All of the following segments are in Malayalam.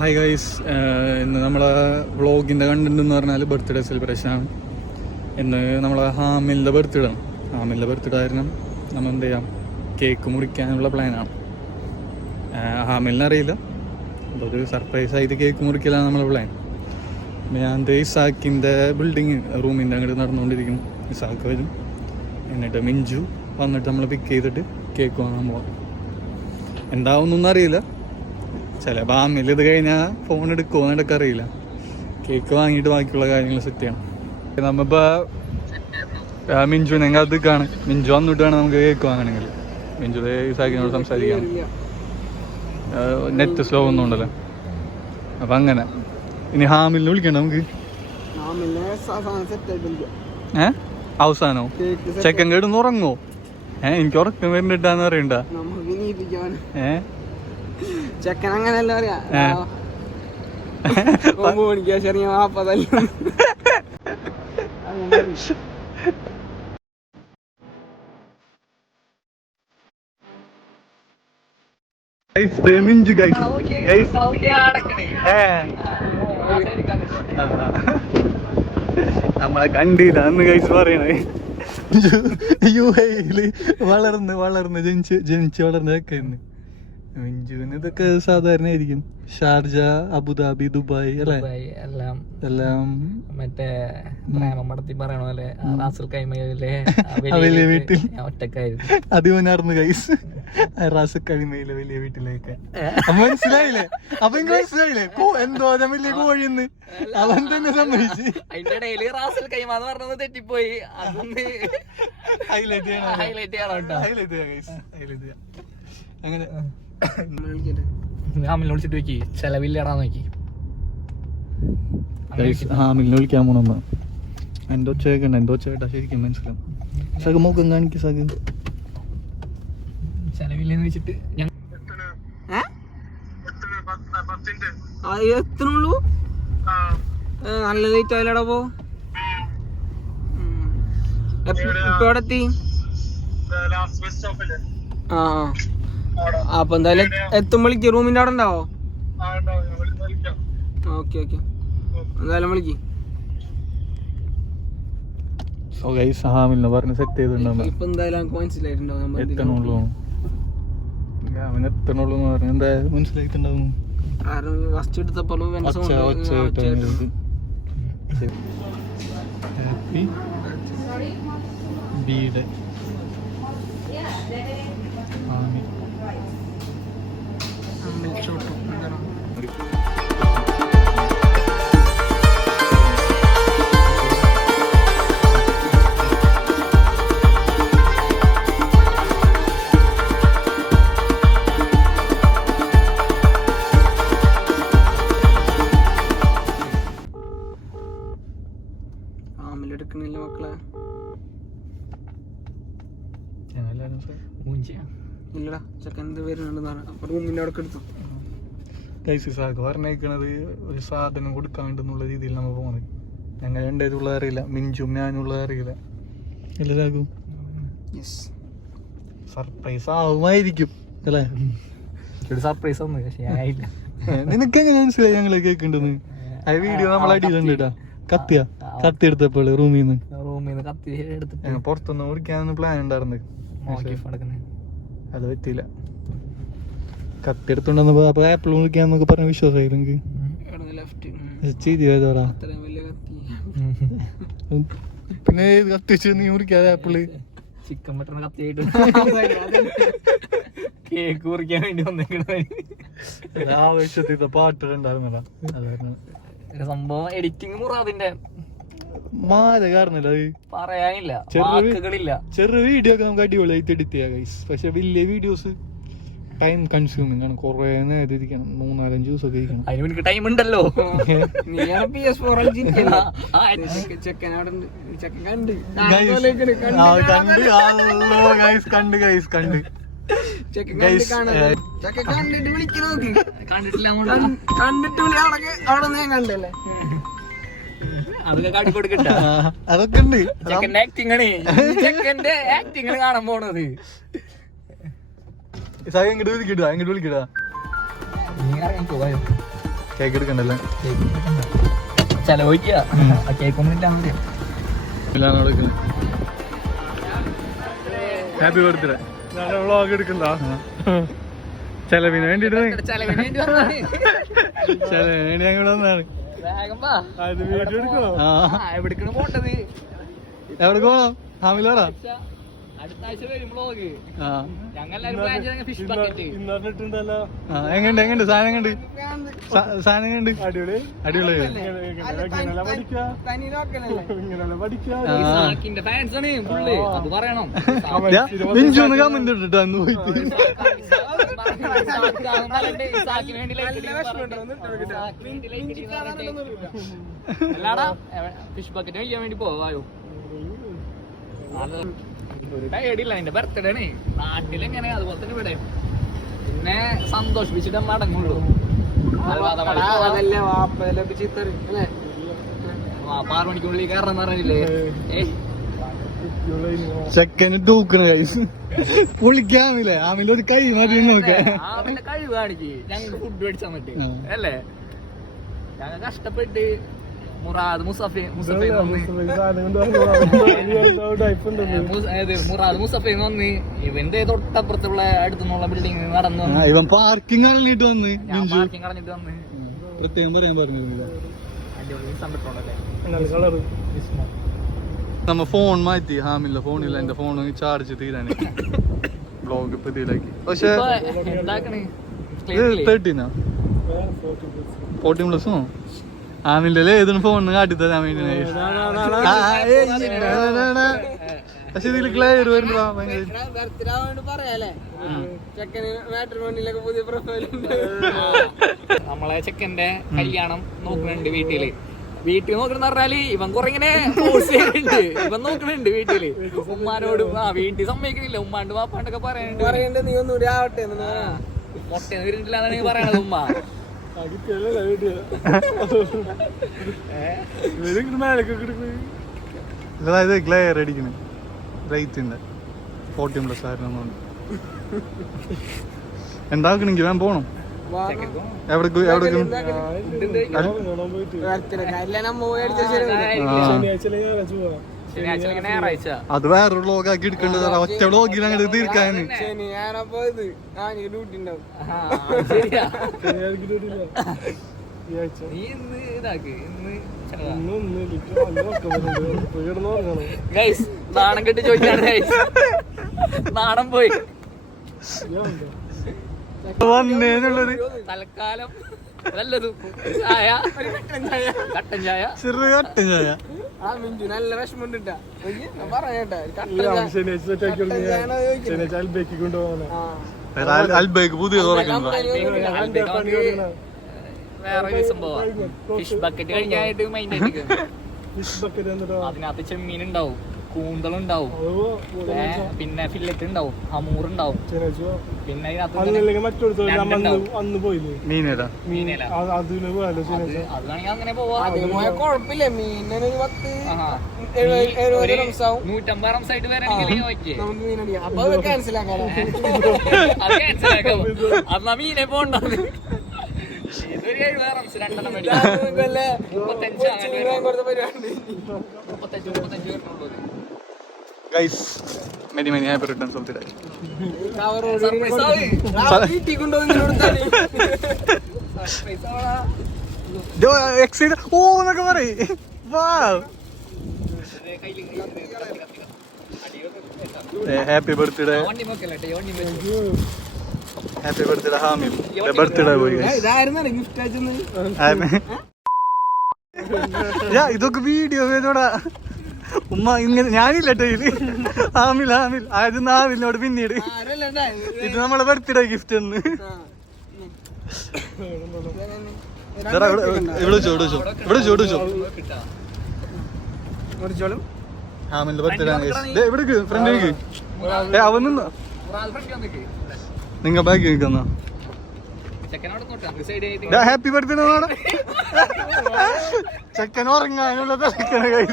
ഹായ് ഗൈസ്, ഇന്ന് നമ്മളെ വ്ളോഗിൻ്റെ കണ്ടന്റ് എന്ന് പറഞ്ഞാൽ ബർത്ത്ഡേ സെലിബ്രേഷനാണ്. ഇന്ന് നമ്മളെ ഹാമിലിൻ്റെ ബർത്ത്ഡേ ആണ്. ഹാമിലിൻ്റെ ബർത്ത്ഡേ കാരണം നമ്മൾ എന്ത് ചെയ്യാം, കേക്ക് മുറിക്കാനുള്ള പ്ലാനാണ്. ഹാമിലിനെ അറിയില്ല, അപ്പോൾ ഒരു സർപ്രൈസായിട്ട് കേക്ക് മുറിക്കലാണ് നമ്മളെ പ്ലാൻ. ഞാൻ ഇസാക്കിൻ്റെ ബിൽഡിങ് റൂമിൻ്റെ അങ്ങോട്ട് നടന്നുകൊണ്ടിരിക്കുന്നു. ഇസാക്ക് വരും, എന്നിട്ട് മിഞ്ചു വന്നിട്ട് നമ്മൾ പിക്ക് ചെയ്തിട്ട് കേക്ക് വാങ്ങാൻ പോവാം. എന്താവുന്നൊന്നും അറിയില്ല, ചിലപ്പോൾ ആമിൽ ഇത് കഴിഞ്ഞാൽ ഫോൺ എടുക്കുമോ എന്നൊക്കെ അറിയില്ല. കേക്ക് വാങ്ങിയിട്ട് ബാക്കിയുള്ള കാര്യങ്ങൾ സെറ്റ് ചെയ്യണം. നമ്മളിപ്പോൾ മിഞ്ചു ഞങ്ങൾ അത് കാണും. മിഞ്ചു വന്നിട്ട് വേണം നമുക്ക് കേക്ക് വാങ്ങണമെങ്കിൽ. മിഞ്ചു ഇസാക്കിനോട് സംസാരിക്കാം, നെറ്റ് സ്ലോ ഒന്നും ഉണ്ടല്ലോ. അപ്പം അങ്ങനെ ഇനി ഹാമിലിനെ വിളിക്കണ്ട നമുക്ക്. അവസാനോ ചെക്കൻ കേടുന്ന് ഉറങ്ങോ? എനിക്ക് ഉറക്കം വരുന്നിട്ടാന്ന് പറയണ്ട. ചെക്കൻ അങ്ങനെയല്ല പറയാ, 9 മണിക്കാ ചെറിയ 40. നമ്മളെ കണ്ടില്ല അന്ന് കഴിച്ച് പറയണേ. UAE വളർന്ന് ജനിച്ച് വളർന്നതൊക്കെ മിഞ്ചുവിന് ഇതൊക്കെ സാധാരണ ആയിരിക്കും. ഷാർജ, അബുദാബി, ദുബായ് അല്ലേ, എല്ലാം മറ്റേ പ്രേമപടത്തിൽ പറയണ പോലെ റാസൽ കൈമയിലെ വലിയ വീട്ടിൽ ഒറ്റക്കായിരുന്നു. അതിവനാർന്ന് കൈസ് റാസൽ കൈമയിലെ വലിയ വീട്ടിലേക്ക്. മനസ്സിലായില്ലേ? അപ്പൊ എനിക്ക് മനസ്സിലായില്ലേ എന്തോ വലിയ കോഴിന്ന് അവൻ തന്നെ സമ്മതിച്ച്. അതിന്റെ ഇടയില് റാസൽ കൈമ എന്ന് പറഞ്ഞത് തെറ്റിപ്പോയി. അതൊന്ന് ഹൈലൈറ്റ് ചെയ്യണം. അങ്ങനെ ഹാമിലിനെ വിളിച്ചിട്ട് നോക്കി, ചെലവില്ലടാന്ന് നോക്കി. ഹാമിലിനെ വിളിക്കാൻ പോണമ്മ. എന്റെ ഒച്ച കേൾക്കണ്ട, എന്റെ ഒച്ച കേട്ടാ ശരിക്കും മനസ്സിലാവും. സഗ് മുഖം കാണിക്ക് സഗ്. ചെലവില്ലെന്ന് വെച്ചിട്ട് എത്തണുള്ളൂ. നല്ല ലേറ്റ് ആയില്ലടാ. പോ ഇപ്പൊ എവിടെ എത്തി? ആ അപ്പൊ എന്തായാലും എത്തും വിളിക്ക്. റൂമിന്റെ അവിടെ ഉണ്ടാവോ? ഓക്കെ എന്തായാലും വിളിക്ക്. ഹാമിലിനെ പറഞ്ഞ് സെറ്റ് ചെയ്തിട്ടുണ്ടോ? ഇപ്പൊ എന്തായാലും നമുക്ക് മനസ്സിലായിട്ടുണ്ടാവും. എത്തണുള്ളൂ അവൻ എത്തണുള്ളൂ എന്ന് പറഞ്ഞ എന്തായാലും മനസ്സിലായിട്ടുണ്ടാവും. കാരണം ഫസ്റ്റ് എടുത്തപ്പോൾ ഹാപ്പി ബീഡ് ആമി. എടുക്കണില്ല മക്കളെ. ഇല്ലടാ ചെക്കൻ വരുന്നുണ്ട്. റൂമിന്റെ അവിടെ എടുത്തു. പറഞ്ഞേക്കണത് ഒരു സാധനം കൊടുക്കാണ്ടെന്നുള്ള രീതിയിൽ നമ്മൾ പോണത്. ഞങ്ങൾ രണ്ടേതുള്ളത് അറിയില്ല, മിഞ്ചും ഞാനുള്ളത് അറിയില്ല. എല്ലാവർക്കും സർപ്രൈസ് ആവുമായിരിക്കും അല്ലേ? സർപ്രൈസ് ഒന്നും നിനക്ക് എങ്ങനെ മനസ്സിലായി ഞങ്ങള് കേൾക്കണ്ടെന്ന്? ആ വീഡിയോ നമ്മൾ അടിയിലുണ്ട് കേട്ടാ. കത്തി എടുത്തപ്പോൾ റൂമിൽ നിന്ന് കത്തി എടുത്തിട്ട് പുറത്തുനിന്ന് മുറിക്കാനൊന്നും പ്ലാൻ ഉണ്ടായിരുന്നു. അത് പറ്റിയില്ല. കത്തി എടുത്തോണ്ടപ്പോ അപ്പൊ ആപ്പിൾ മുറിക്കാന്നൊക്കെ പറഞ്ഞ വിശ്വാസമായില്ല എനിക്ക്. ചെയ്തി പോയതോടാ. പിന്നെ കത്തിച്ച് നീ മുറിക്കാതെ ആപ്പിള് ചിക്കൻ മട്ടൺ കത്തിയായിട്ട് കേക്ക് മുറിക്കാൻ വേണ്ടി വന്നേക്കണ ആവശ്യത്തിൽ പാട്ടുണ്ടായിരുന്നല്ലോ. സംഭവം എഡിറ്റിംഗ് മുറാദിന്റെ കാരണല്ല അത് പറയാനില്ല, ചെറിയ വീഡിയോ ഒക്കെ നമുക്ക് അടിപൊളിയായിട്ട് എഡിറ്റ് ചെയ്യാം ഗൈസ്. പക്ഷെ വലിയ വീഡിയോസ് ടൈം കൺസ്യൂമിംഗ് ആണ്. കുറെ നേരം ഇരിക്കണം, 3-4 ദിവസം ഒക്കെ ഇരിക്കണം. അതിന് ടൈം ഉണ്ടല്ലോ. അതൊക്കെ ഉണ്ട്. ചെക്കന്റെ ആക്ടിങ് കാണാൻ പോണത്. ഇങ്ങോട്ട് വിളിക്കടാ. കേക്ക് എടുക്കണ്ടല്ലേ? ചെലവഴിക്കുക കേക്കൊന്നും ഇല്ലാണ്ട്. Happy birthday. വ്ളോഗ് എടുക്കണ്ട ചെലവിന് വേണ്ടിട്ട്. ചെലവിന് വേണ്ടി ഞങ്ങൾ വന്നാണ്. എവിടേക്കാണ് പോണ്ടത്? എവിടെ പോണം? ഹാമിലോടാ. അടുത്ത ആഴ്ച വരും വ്ളോഗ്. എങ്ങണ്ട് എങ്ങണ്ട് സാധനം കണ്ട് സാധനം കണ്ട് അടിപൊളി അടിപൊളി. മിഞ്ചൊന്ന് കമന്റ് ഇട്ടിട്ട് അന്ന് പോയിട്ട് ഫിഷ് ബക്കറ്റ് കഴിക്കാൻ വേണ്ടി പോവായോ? ഒരു ടൈഡില്ല, എന്റെ ബർത്ത്ഡേ ആണ് നാട്ടിലെങ്ങനെ, അതുപോലെ തന്നെ ഇവിടെ. പിന്നെ സന്തോഷിപ്പിച്ചിട്ട് മടങ്ങുള്ളൂ. അതല്ലേ വാപ്പയിലൊക്കെ ചീത്തറി അല്ലേ? വാപ്പ 6 മണിക്കുള്ളിൽ കയറണമെന്ന് പറഞ്ഞില്ലേ? ചെക്കന് തൂക്കണ കൈസ് പൊളിക്കാമില്ലേ? ആമില്ല ഒരു കൈ മതി നോക്കെ. ആമിന്റെ കഴിവ് കാണിക്ക്. ഞങ്ങൾക്ക് ഫുഡ് മേടിച്ചാൽ പറ്റും അല്ലേ? ഞങ്ങൾ കഷ്ടപ്പെട്ട് മുറാദ് മുസഫയിൽ വന്ന് ഇവന്റെ തൊട്ടപ്പുറത്തുള്ള അടുത്തുനിന്നുള്ള ബിൽഡിംഗ് നടന്നു. ഇവൻ പാർക്കിംഗ് കളഞ്ഞിട്ട് വന്ന് പാർക്കിംഗ് കളഞ്ഞിട്ട് വന്ന് പ്രത്യേകം പറയാൻ പറഞ്ഞിരുന്നില്ല. അടിപൊളി. നമ്മ ഫോൺ മാറ്റി. ഹാമില്ല ഫോണില്ല, എന്റെ ഫോൺ ചാർജ് തീരാന് ബ്ലോഗ് ഇപ്പൊ ഇതിലാക്കി. പക്ഷെ ഇത് 13 14+. ആമില്ലേ ഏതൊരു ഫോണിന് കാട്ടിത്തരാൻ വേണ്ടി. പക്ഷെ ഇതില് ക്ലിയർ വരുമ്പോ നമ്മളെ ചെക്കന്റെ കല്യാണം നോക്കുന്നുണ്ട് വീട്ടില്. വീട്ടിൽ നോക്കണെന്ന് പറഞ്ഞാല് ഇവൻ കുറെ ഇങ്ങനെ ഇവൻ നോക്കണുണ്ട് വീട്ടില്. ഉമ്മാനോടും വീട്ടിൽ സമ്മതിക്കണില്ല. ഉമ്മാണ്ട് വാപ്പാണ്ടൊക്കെ പറയുന്നുണ്ട് നീ ഒന്നുകൂടി ആവട്ടെ മൊട്ട വരുന്നില്ലാന്നാണ് പറയണത് ഉമ്മ. ഇത് ക്ലിയർ അടിക്കണേ ലൈറ്റിന്റെ 14+ ആയിരുന്നു. എന്താക്കണെങ്കി വേൻ പോണം. എവിടേക്ക് അത് വേറൊരു വ്ളോഗ് ആക്കി എടുക്കേണ്ടത്. ഒറ്റ വ്ളോഗിൽ അങ്ങനെ തീർക്കാന്. നാണം കെട്ടി ചോദിക്കാണ്. നാണം പോയി വന്നേന്നുള്ളത് തൽക്കാലം നല്ലത് ചായ, കട്ടൻ ചായ, ചെറു കട്ടൻ ചായ. നല്ല വിഷമുണ്ട്. അൽബേക്ക് പുതിയ വേറെ സംഭവം. ഫിഷ് ബക്കറ്റ് കഴിഞ്ഞായിട്ട് മൈൻഡ് ആയിട്ട് അതിനകത്ത് ചെമ്മീൻ ഉണ്ടാവും, കൂന്തളുണ്ടാവും, പിന്നെ ഫില്ലറ്റ് ഉണ്ടാവും, ഹമൂർ ഉണ്ടാവും, പിന്നെ അതാണെങ്കിൽ അങ്ങനെ പോവാ. കുഴപ്പമില്ല. മീനിന് 150 റംസായിട്ട് വരാണെങ്കിൽ അന്നാ മീനെ പോണ്ടാവും. ഇതൊരു 70 റംസ് 2 മേടിക്കും. 35 guys many many happy returns of the day. എന്നൊക്കെ പറയ്. Happy birthday, happy birthday ഹാമിൽ. Birthday പോയി ഇതൊക്കെ വീഡിയോ ചെയ്തോടാ ഉമ്മ. ഇങ്ങനെ ഞാനില്ല ടൈല്. ആമിൽ ആമിൽ ആദ്യം ആമിലിനോട് പിന്നീട് ഇത് നമ്മളെ ബർത്ത്ഡേ ഗിഫ്റ്റ് എന്ന്. ആമിലിന്റെ ബർത്ത്ഡേ എവിടേക്ക് ഫ്രണ്ടിലേക്ക് അവൻ നിന്ന് നിങ്ങ ബാക്കി നിൽക്കുന്ന ഹാപ്പി ബർത്ത്ഡേ ചെക്കൻ ഉറങ്ങാനുള്ള തിരക്കണ കൈ.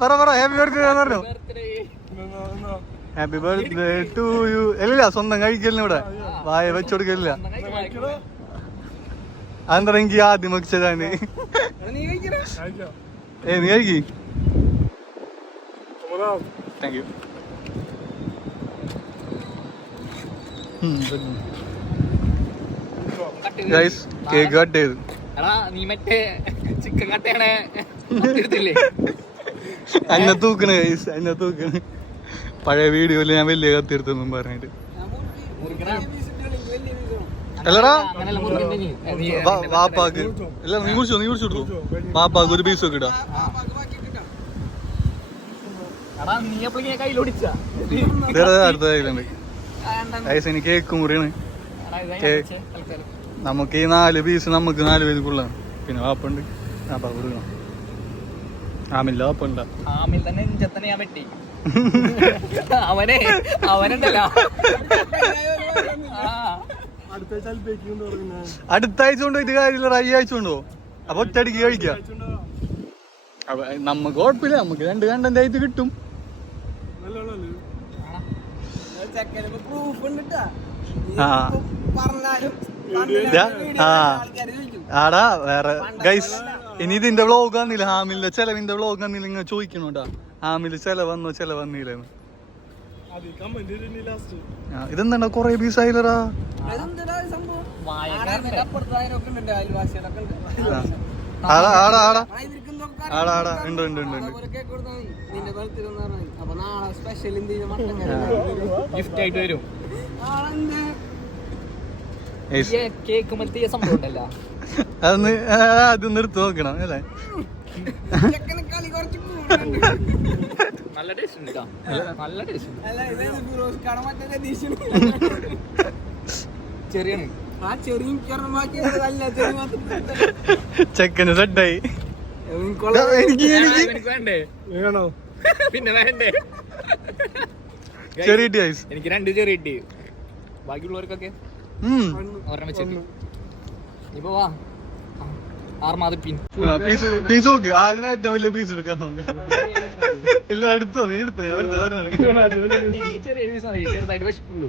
പറ ഹാപ്പി ബർത്ത്ഡേ പറഞ്ഞു. Happy birthday to you. ഇല്ല സ്വന്തം കഴിക്കലിന് ഇവിടെ വായ വെച്ചോടുക്കലില്ല. അതെന്താ എനിക്ക് ആദ്യം വെച്ചതാണ്. നീ കഴിക്കി. Thank you. Guys cake cut ചെയ്തു. നീ മറ്റേ ചിക്കൻ കട്ടയാണേ എന്നെ തൂക്കണ് ഗൈസ്, എന്നെ തൂക്കണ്. പഴയ വീഡിയോയില് ഞാൻ വലിയ കത്തിയെടുത്തൊന്നും പറഞ്ഞിട്ട്. അല്ലടാ വാപ്പാക്ക് അല്ല നീ കുറിച്ചു കൊടുത്തു. വാപ്പാക്ക് ഒരു പീസ് ഒക്കെ ഇടാ. അടുത്ത കയ്യിലുണ്ട് ഗൈസ്. ഇനി കേക്ക് മുറിയാണ്. നമുക്ക് ഈ 4 പീസ് നമുക്ക് 4 പേർക്കുള്ളതാണ്. പിന്നെ വാപ്പുണ്ട്, വാപ്പാ കൊടുക്കണം. ആമില്ല വാപ്പുണ്ട. ആമിൽ തന്നെ ചെത്തനെ ഞാൻ വെട്ടി. അവനുണ്ടല്ലോ അടുത്ത ആഴ്ച കൊണ്ടോ ഇത് കാര്യമില്ല. ഈ ആഴ്ച കൊണ്ടോ അപ്പൊ ഒറ്റയടിക്ക് കഴിക്കാം. അപ്പൊ നമുക്ക് കുഴപ്പമില്ല, നമുക്ക് 2 കണ്ടന്റ് ആയിട്ട് കിട്ടും. ആടാ വേറെ ഗൈസ്. ഇനി ഇതിന്റെ വ്ലോഗ് വന്നില്ല, ഹാമിലിന്റെ ചെലവിന്റെ വ്ലോഗ് വന്നില്ല. നിങ്ങൾ ചോദിക്കണോട്ടാ ഹാമില് ചെലവന്നോ ചെലവന്നില്ലെന്ന്. ഇതെന്താ കൊറേ പീസ് ആയില്ലടാ. ആടാ ആടാ ആടാ ആടാ ആടാ ഉണ്ട് ഉണ്ട് ഉണ്ട് ഉണ്ട്. ഗിഫ്റ്റ് ആയിട്ട് വരും. കേക്ക് മറ്റേ സംഭവം ഉണ്ടല്ലോ, അതൊന്ന് അതൊന്ന് എടുത്ത് നോക്കണം അല്ലേ. നല്ല ടേസ്റ്റ് ഉണ്ട്, നല്ല ടേസ്റ്റ്. ചെറിയാണ് ചെക്കന് സെറ്റായി. വേണ്ടേ? പിന്നെ വേണ്ടേ? ചെറിയ ഐസ് എനിക്ക് 2 ചെറിയ ഇട്ടി, ബാക്കിയുള്ളവർക്കൊക്കെ ഒരെണ്ണം വെച്ചിട്ട്. ഇപ്പൊ വാ ആർമാതിപ്പിൻ പീസ് നോക്കി. അതിനേറ്റവും വലിയ പീസ് എടുക്കാൻ ഇല്ല. എടുത്തോ നീ എടുത്തോ. ചെറുതായിട്ട് വിശപ്പുള്ളൂ.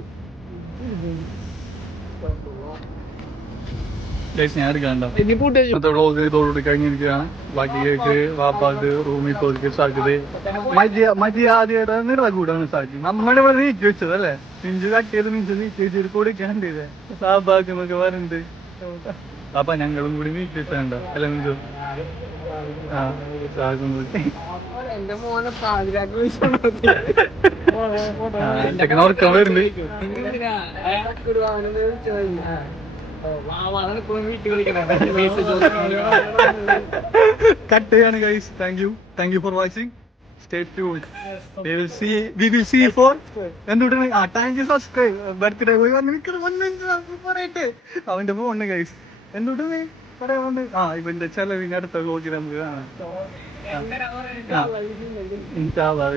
ഞാൻ എടുക്കാണ്ടോ. ഇന്നത്തെ വ്ളോഗ് ഇതോടുകൂടി കഴിഞ്ഞിരിക്കുകയാണ്. ബാക്കി കേക്ക് വാപ്പാക്ക് റൂമിൽ തോൽക്ക് സാധ്യത മതി ആദ്യമായിട്ട് നിറ കൂടാണ് സാധിക്കും. നമ്മുടെ ഇവിടെ നീക്കി വെച്ചത് അല്ലേ. മിഞ്ചു കട്ടിയത് മിഞ്ചു നീക്കി വെച്ചിട്ട് കൊടുക്കാണ്ടില്ലേ സാപ്പാക്ക് എന്നൊക്കെ പറയുന്നുണ്ട്. അപ്പൊ ഞങ്ങളും കൂടി നീക്കി വെച്ചാണ്ടോ അല്ല മിഞ്ചു. ആ ഉറക്കം വരുന്നുണ്ട്. Cut ചെയ്യാണ് guys. Thank you for watching. Stay tuned. We will see for എന്തുടനെ thank you subscribe. Birthday പോയി പറയട്ടെ അവന്റെ ഫോണ് ഗൈസ്. എന്തുടനെ പറയാറുണ്ട്. ഇവന്റെ ചെലവിന് അടുത്ത വ്ലോഗിൽ നമുക്ക് കാണാം. ഇൻഷാ അല്ലാഹ്.